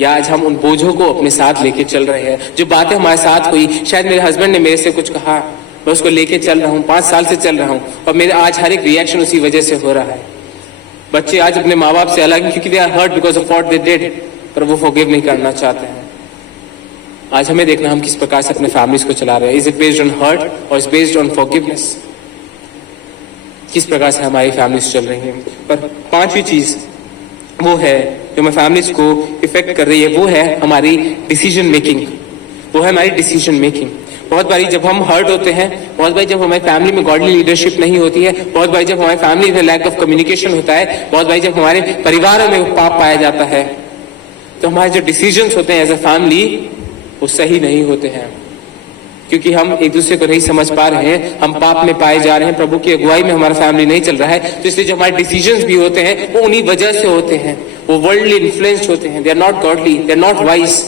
या आज हम उन बोझों को अपने साथ लेके चल रहे हैं? जो बातें हमारे साथ हुई, शायद मेरे हस्बैंड ने मेरे से कुछ कहा, मैं उसको लेके चल रहा हूँ, 5 साल से चल रहा हूँ, और मेरे आज हर एक रिएक्शन उसी वजह से हो रहा है। बच्चे आज अपने माँ बाप से अलग हैं क्योंकि they are hurt because of what they did, पर वो फॉरगिव नहीं करना चाहते हैं। आज हमें देखना हम किस प्रकार से अपने फैमिलीज को चला रहे हैं। Is it based on hurt और इज बेस्ड ऑन फॉरगिवनेस? किस प्रकार से हमारी फैमिलीज चल रही हैं? पर 5वीं चीज वो है जो हमारी फैमिलीज को इफेक्ट कर रही है, वो है हमारी डिसीजन मेकिंग। वो है हमारी डिसीजन मेकिंग। बहुत बारी जब हम हर्ट होते हैं, बहुत बारी जब हमारी फैमिली में गॉडली लीडरशिप नहीं होती है, बहुत बारी जब हमारी फैमिली में लैक ऑफ कम्युनिकेशन होता है, बहुत बारी जब हमारे परिवारों में पाप पाया जाता है, तो हमारे जो डिसीजंस होते हैं एज अ फैमिली वो सही नहीं होते हैं, क्योंकि हम एक दूसरे को नहीं समझ पा रहे हैं, हम पाप में पाए जा रहे हैं, प्रभु की अगुवाई में हमारा फैमिली नहीं चल रहा है। तो इसलिए जो हमारे डिसीजंस भी होते हैं वो उन्हीं वजह से होते हैं, वो वर्ल्डली इन्फ्लुएंस्ड होते हैं। They are not godly, they are not wise.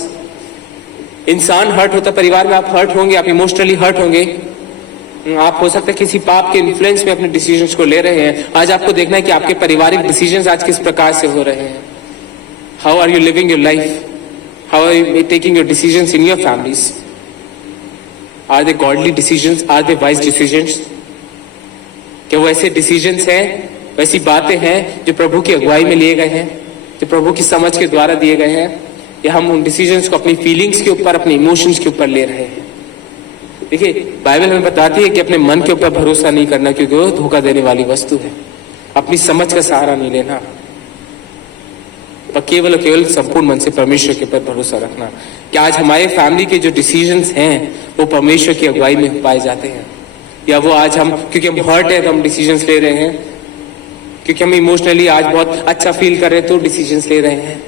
इंसान हर्ट होता, परिवार में आप हर्ट होंगे, आप इमोशनली हर्ट होंगे, आप हो सकता है किसी पाप के इन्फ्लुएंस में अपने डिसीजंस को ले रहे हैं। आज आपको देखना है कि आपके पारिवारिक डिसीजंस आज किस प्रकार से हो रहे हैं। How are you living your life? How are you taking your decisions in your families? Are they godly decisions? Are they wise decisions? क्या वो ऐसे डिसीजंस हैं, वैसी बातें हैं जो प्रभु की अगुवाई में लिए गए हैं, जो प्रभु की समझ के द्वारा दिए गए हैं, या हम उन डिसीजंस को अपनी फीलिंग्स के ऊपर, अपने इमोशंस के ऊपर ले रहे हैं? देखिए, बाइबल हमें बताती है कि अपने मन के ऊपर भरोसा नहीं करना, क्योंकि वो धोखा देने वाली वस्तु है। अपनी समझ का सहारा नहीं लेना, पर केवल और केवल संपूर्ण मन से परमेश्वर के ऊपर भरोसा रखना। कि आज हमारे फैमिली के जो डिसीजंस हैं वो परमेश्वर की अगुवाई में पाए जाते हैं, या वो आज हम क्योंकि हम हर्ट है तो हम डिसीजंस ले रहे हैं, क्योंकि हम इमोशनली आज बहुत अच्छा फील कर रहे हैं तो डिसीजंस ले रहे हैं,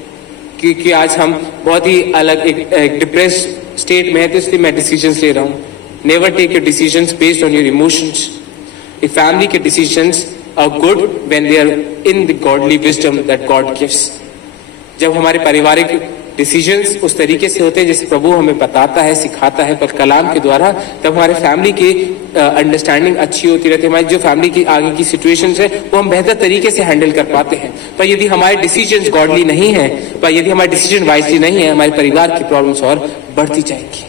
क्योंकि आज हम बहुत ही अलग एक डिप्रेस्ड स्टेट में है तो इसलिए मैं डिसीजंस ले रहा हूँ। Never take your decisions based on your emotions. एक फैमिली के decisions are good when they are in the godly wisdom that God gives. जब हमारे पारिवारिक डिसीजंस उस तरीके से होते हैं जैसे प्रभु हमें बताता है, सिखाता है पर कलाम के द्वारा, तब हमारे फैमिली की अंडरस्टैंडिंग अच्छी होती रहती है। हमारी जो फैमिली की आगे की सिचुएशंस है वो हम बेहतर तरीके से हैंडल कर पाते हैं। पर यदि हमारे डिसीजंस गॉडली नहीं है, पर यदि हमारे डिसीजन वाइजली नहीं है, हमारे परिवार की प्रॉब्लम्स और बढ़ती जाएंगी।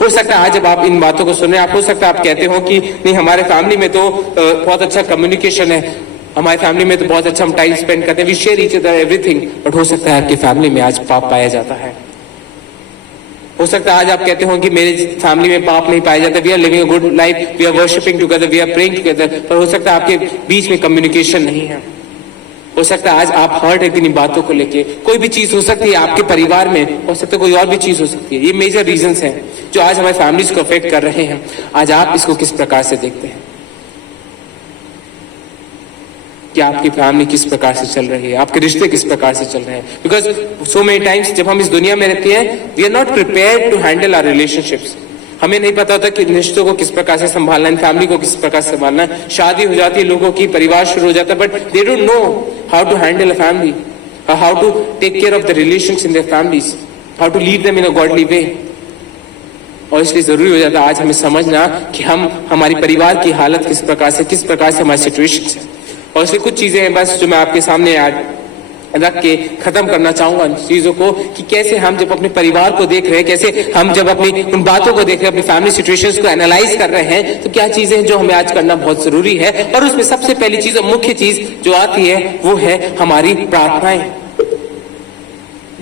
हो सकता है आज जब आप इन बातों को सुन रहे हैं, आप हो सकता है आप कहते हो कि नहीं, हमारे फैमिली में तो बहुत अच्छा कम्युनिकेशन है, हमारी फैमिली में तो बहुत अच्छा हम टाइम स्पेंड करते हैं, we share each other everything. But हो सकता है आपकी फैमिली में आज पाप पाया जाता है। हो सकता है आज आप कहते हो कि मेरे फैमिली में पाप नहीं पाया जाता, we are living a good life, we are worshipping together, we are praying together, पर हो सकता है आपके बीच में कम्युनिकेशन नहीं है। हो सकता है आज आप हर्ट है किन्हीं बातों को लेके। कोई भी चीज हो सकती है आपके परिवार में, हो सकता है कोई और भी चीज हो सकती है। ये मेजर रीजंस हैं जो आज हमारी फैमिलीज को अफेक्ट कर रहे हैं। आज आप इसको किस प्रकार से देखते हैं कि आपकी फैमिली किस प्रकार से चल रही है, आपके रिश्ते किस प्रकार से चल रहे हैं? बिकॉज सो मेनी टाइम्स जब हम इस दुनिया में रहते हैं, we are not prepared to handle our relationships. हमें नहीं पता होता कि रिश्तों को किस प्रकार से संभालना है, फैमिली को किस प्रकार से संभालना है। शादी हो जाती है लोगों की, परिवार शुरू हो जाता है, but they don't know how to handle a family, how to take care of the relations in their families, how to lead them in a godly way. और इसलिए जरूरी हो जाता है आज हमें समझना कि हम हमारी परिवार की हालत किस प्रकार से हमारी सिचुएशन है। और इसलिए कुछ चीजें हैं बस जो मैं आपके सामने आज रख के खत्म करना चाहूंगा इन चीजों को, कि कैसे हम जब अपने परिवार को देख रहे हैं, कैसे हम जब अपनी उन बातों को देख रहे हैं, अपनी फैमिली सिचुएशंस को एनालाइज कर रहे हैं, तो क्या चीजें हैं जो हमें आज करना बहुत जरूरी है। और उसमें सबसे पहली चीज और मुख्य चीज जो आती है वो है हमारी प्रार्थनाएं।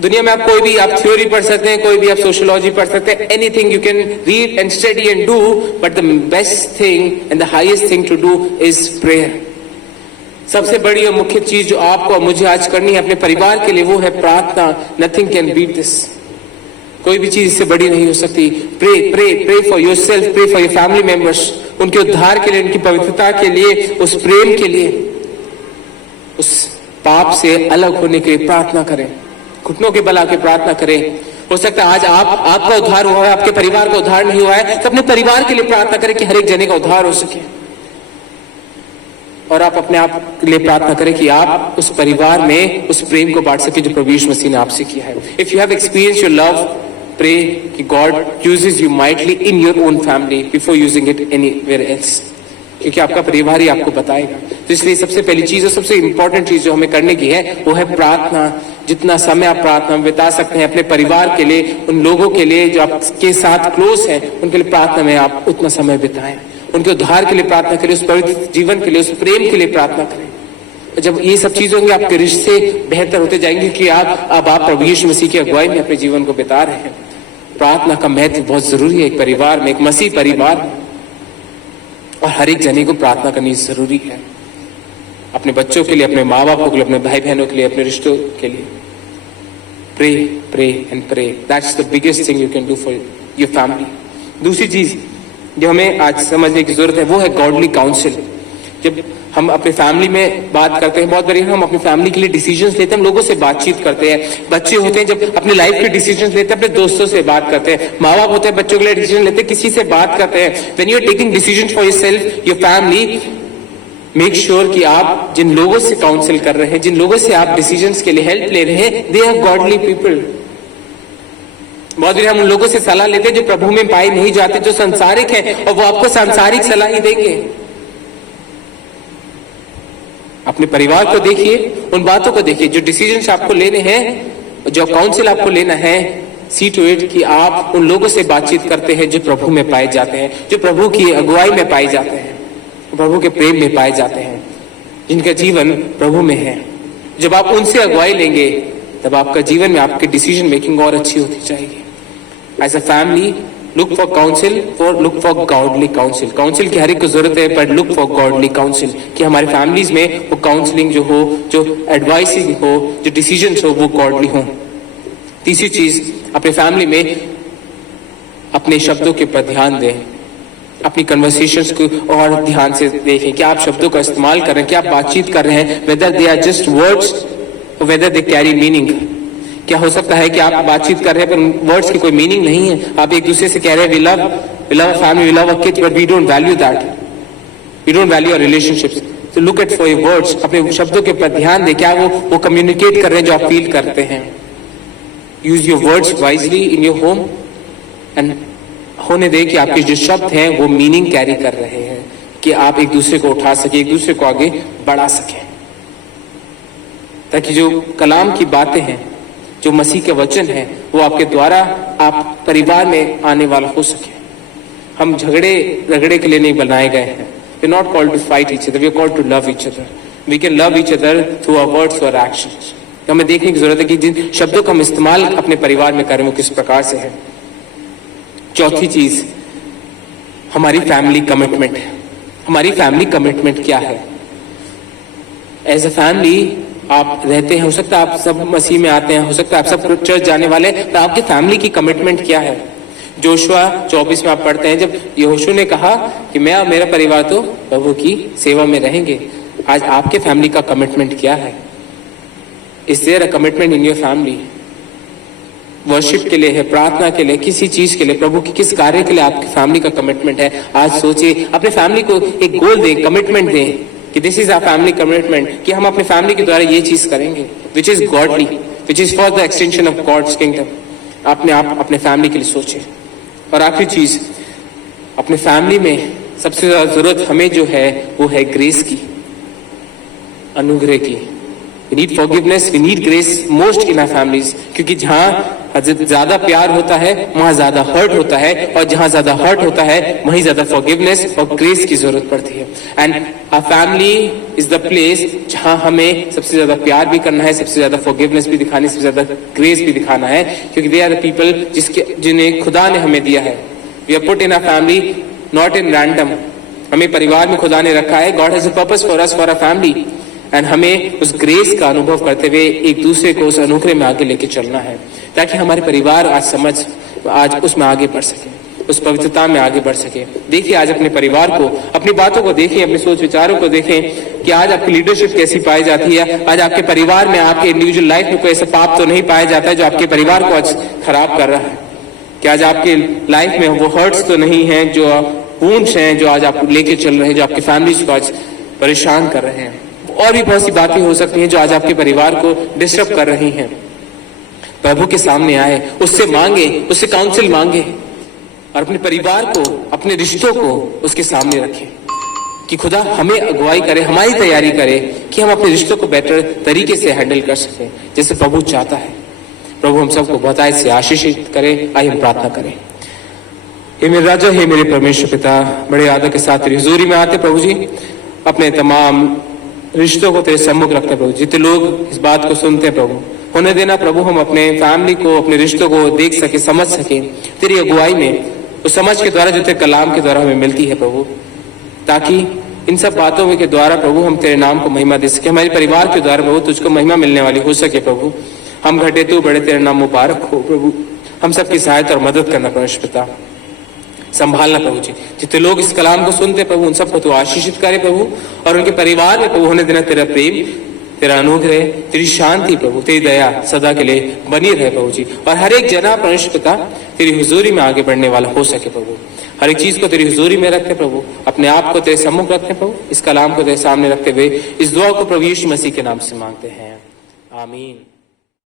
दुनिया में आप कोई भी आप थ्योरी पढ़ सकते हैं, कोई भी आप सोशियोलॉजी पढ़ सकते हैं, anything you can read and study and do, but the best thing and the highest thing to do is prayer. सबसे बड़ी और मुख्य चीज जो आपको और मुझे आज करनी है अपने परिवार के लिए वो है प्रार्थना। Nothing can beat this. कोई भी चीज इससे बड़ी नहीं हो सकती। Pray pray pray for yourself, pray for your family members, उनके उद्धार के लिए, उनकी पवित्रता के लिए, उस प्रेम के लिए, उस पाप से अलग होने के लिए प्रार्थना करें, घुटनों के बल आके प्रार्थना करें। हो सकता है आज आपका उद्धार हुआ है, आपके परिवार का उद्धार नहीं हुआ है, तो अपने परिवार के लिए प्रार्थना करें कि हर एक जने का उद्धार हो सके। और आप अपने आप के लिए प्रार्थना करें कि आप उस परिवार में उस प्रेम को बांट सके जो प्रभु यीशु मसीह ने आपसे किया है। If you have experience your love, pray कि God uses you mightily in your own family before using it anywhere else, क्योंकि आपका परिवार ही आपको बताएगा। तो इसलिए सबसे पहली चीज और सबसे इंपॉर्टेंट चीज जो हमें करने की है वो है प्रार्थना। जितना समय आप प्रार्थना में बिता सकते हैं अपने परिवार के लिए, उन लोगों के लिए जो आपके साथ क्लोज हैं, उनके लिए प्रार्थना में आप उतना समय बिताएं। उनके उद्धार के लिए प्रार्थना करें, उस पवित्र जीवन के लिए, उस प्रेम के लिए प्रार्थना करें। जब ये सब चीजें होंगी आपके रिश्ते बेहतर होते जाएंगे कि अब आप प्रभु यीशु मसीह की अगुवाई में अपने जीवन को बिता रहे हैं। प्रार्थना का महत्व बहुत जरूरी है एक परिवार में, एक मसीह परिवार में, और हर एक जने को प्रार्थना करनी जरूरी है। अपने बच्चों के लिए, अपने माँ बापों के लिए, अपने भाई बहनों के लिए, अपने रिश्तों के लिए। Pray pray and pray, that's the biggest thing you can do for your family. दूसरी चीज जो हमें आज समझने की जरूरत है वो है गॉडली काउंसिल। जब हम अपने फैमिली में बात करते हैं, बहुत बार हम अपनी फैमिली के लिए डिसीजंस लेते हैं, हम लोगों से बातचीत करते हैं। बच्चे होते हैं जब अपने लाइफ के डिसीजंस लेते हैं, अपने दोस्तों से बात करते हैं। माँ बाप होते हैं बच्चों के लिए डिसीजन लेते हैं, किसी से बात करते हैं। When you are taking decision for yourself, your family, make sure कि आप जिन लोगों से काउंसिल कर रहे हैं, जिन लोगों से आप डिसीजंस के लिए हेल्प ले रहे हैं, दे आर गॉडली पीपल। बहुत बार हम उन लोगों से सलाह लेते हैं जो प्रभु में पाए नहीं जाते, जो सांसारिक है, और वो आपको सांसारिक सलाह ही देंगे। अपने परिवार को देखिए, उन बातों को देखिए, जो डिसीजंस आपको लेने हैं, जो काउंसिल आपको लेना है, सी टू इट कि आप उन लोगों से बातचीत करते हैं जो प्रभु में पाए जाते हैं, जो प्रभु की अगुवाई में पाए जाते हैं, प्रभु के प्रेम में पाए जाते हैं, जिनका जीवन प्रभु में है। जब आप उनसे अगुवाई लेंगे तब आपका जीवन में आपकी डिसीजन मेकिंग और अच्छी होती जाएगी। As a family look for counsel, look for godly counsel. Counsel की हर एक को जरूरत है, पर लुक फॉर गॉडली काउंसिल, कि हमारे फैमिलीज में वो काउंसलिंग जो हो, जो एडवाइसिंग हो, जो डिसीजंस हो, वो गॉडली हो। तीसरी चीज, अपने फैमिली में अपने शब्दों के पर ध्यान दें, अपनी कन्वर्सेशंस को और ध्यान से देखें कि आप शब्दों का इस्तेमाल कर रहे हैं, क्या आप बातचीत कर रहे हैं, whether they are just words whether they carry meaning. क्या हो सकता है कि आप बातचीत कर रहे हैं पर वर्ड्स की कोई मीनिंग नहीं है। आप एक दूसरे से कह रहे हैं we love a family, we love a kids, but we don't value that, we don't value our relationships. तो look at for your words, अपने शब्दों के ऊपर ध्यान दें, क्या वो कम्युनिकेट कर रहे हैं जो आप फील करते हैं। Use your words wisely in your home, and होने दें कि आपके जो शब्द हैं वो मीनिंग कैरी कर रहे हैं, कि आप एक दूसरे को उठा सके, एक दूसरे को आगे बढ़ा सकें, ताकि जो कलाम की बातें हैं, जो मसीह के वचन हैं, वो आपके द्वारा आप परिवार में आने वाला हो सके। हम झगड़े रगड़े के लिए नहीं बनाए गए हैं। We are not called to fight each other, we are called to love each other. We can love each other through our words और एक्शंस। हमें देखने की जरूरत है कि जिन शब्दों का हम इस्तेमाल अपने परिवार में करें वो किस प्रकार से है। चौथी चीज, हमारी फैमिली कमिटमेंट है। हमारी फैमिली कमिटमेंट क्या है? एज अ फैमिली आप रहते हैं, हो सकता है आप सब मसीह में आते हैं, हो सकता है आप सब चर्च जाने वाले, तो आपकी फैमिली की कमिटमेंट क्या है? जोशुआ 24 में आप पढ़ते हैं, जब यहोशू ने कहा कि मैं और मेरा परिवार तो प्रभु की सेवा में रहेंगे। आज आपके फैमिली का कमिटमेंट क्या है? Is there a commitment in your family? Worship के लिए है, प्रार्थना के लिए, किसी चीज के लिए, प्रभु के किस कार्य के लिए आपकी फैमिली का कमिटमेंट है? आज सोचिए, अपने फैमिली को एक गोल दें, कमिटमेंट दें कि this is our family commitment, कि हम अपने फैमिली के द्वारा ये चीज करेंगे which is godly, which is for the extension of God's kingdom. आप अपने फैमिली के लिए सोचिए। और आखिरी चीज, अपने फैमिली में सबसे ज्यादा जरूरत हमें जो है वो है ग्रेस की, अनुग्रह की। We need forgiveness, we need grace most in our families, क्योंकि जहाँ ज्यादा प्यार होता है वहां ज्यादा हर्ट होता है, और जहां ज्यादा हर्ट होता है वहीं ज्यादा forgiveness और grace की जरूरत पड़ती है। And our family is the place जहां हमें सबसे ज्यादा प्यार भी करना है, सबसे ज्यादा forgiveness भी दिखानी, सबसे ज्यादा grace भी दिखाना है, क्योंकि they are the people जिन्हें खुदा ने हमें दिया है। We are put in our family not in random। हमें परिवार में खुदा ने रखा है। God has a purpose for us, for our family। And हमें उस ग्रेस का अनुभव करते हुए एक दूसरे को उस अनुग्रह में आगे लेके चलना है, ताकि हमारे परिवार आज उसमें आगे बढ़ सके, उस पवित्रता में आगे बढ़ सके। देखिए आज अपने परिवार को, अपनी बातों को देखें, अपने सोच विचारों को देखें कि आज आपकी लीडरशिप कैसी पाई जाती है। आज आपके परिवार में, आपके इंडिविजुअल लाइफ में कोई ऐसा पाप तो नहीं पाया जाता है जो आपके परिवार को आज खराब कर रहा है? कि आज आपके लाइफ में वो हर्ट्स तो नहीं है, जो वुंड्स हैं जो आज आप लेके चल रहे हैं, जो आपकी फैमिली को आज परेशान कर रहे हैं? और भी बहुत सी बातें हो सकती हैं जो आज आपके परिवार को डिस्टर्ब कर रही हैं। प्रभु के सामने आए, उससे मांगे, उससे काउंसिल मांगे, और अपने परिवार को, अपने रिश्तों को उसके सामने रखें। कि खुदा हमें अगुवाई करे, हमारी तैयारी करे कि हम अपने रिश्तों को बेटर तरीके से हैंडल कर सकें जैसे प्रभु चाहता है। प्रभु हम सबको बहुतायत से आशीषित करे। आइए हम प्रार्थना करें। हे मेरे राजा, हे मेरे परमेश्वर पिता, बड़े आदर के साथ तेरी हुजूरी में आते प्रभु जी, अपने तमाम रिश्तों को तेरे सम्मुख रखते प्रभु। जितने लोग इस बात को सुनते हैं प्रभु, होने देना प्रभु, हम अपने फैमिली को, अपने रिश्तों को देख सके, समझ सके तेरी अगुवाई में, उस समझ के द्वारा जो तेरे कलाम के द्वारा हमें मिलती है प्रभु, ताकि इन सब बातों के द्वारा प्रभु हम तेरे नाम को महिमा दे सके, हमारे परिवार के द्वारा प्रभु तुझको महिमा मिलने वाली हो सके प्रभु। हम घटे तू बड़े, तेरा नाम मुबारक हो प्रभु। हम सबकी सहायता और मदद करना परमेश्वर पिता, संभालना प्रभु जी। जितने लोग इस कलाम को सुनते प्रभु, उन सबको तू आशीषित करे प्रभु, और उनके परिवार में प्रभु होने देना तेरा प्रेम, तेरा अनुग्रह, तेरी शांति प्रभु, तेरी दया सदा के लिए बनी रहे प्रभु जी। और हर एक जना परमेश्वर पिता तेरी हुजूरी में आगे बढ़ने वाला हो सके प्रभु। हर एक चीज को तेरी हुजूरी में रखते प्रभु, अपने आप को तेरे सम्मुख रखते प्रभु, इस कलाम को तेरे सामने रखते हुए इस दुआ को प्रभु यीशु मसीह के नाम से मांगते हैं, आमीन।